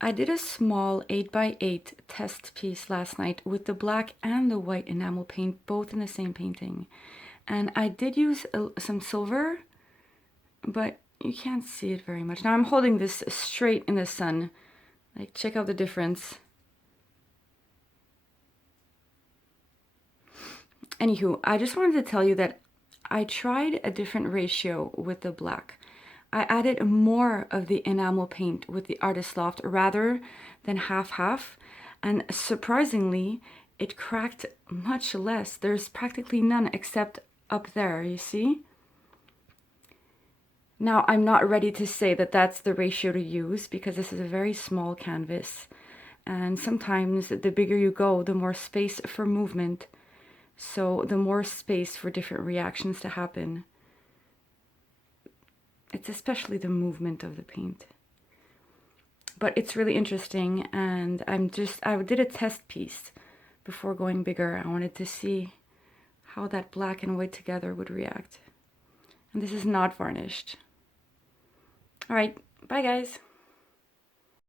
I did a small 8x8 test piece last night with the black and the white enamel paint, both in the same painting. And I did use some silver, but you can't see it very much. Now I'm holding this straight in the sun. Like, check out the difference. Anywho, I just wanted to tell you that I tried a different ratio with the black. I added more of the enamel paint with the Artist Loft rather than half-half, and surprisingly, it cracked much less. There's practically none except up there, you see? Now, I'm not ready to say that that's the ratio to use because this is a very small canvas, and sometimes the bigger you go, the more space for movement, so the more space for different reactions to happen. It's especially the movement of the paint. But it's really interesting, and I did a test piece before going bigger. I wanted to see how that black and white together would react. And this is not varnished. All right, bye guys.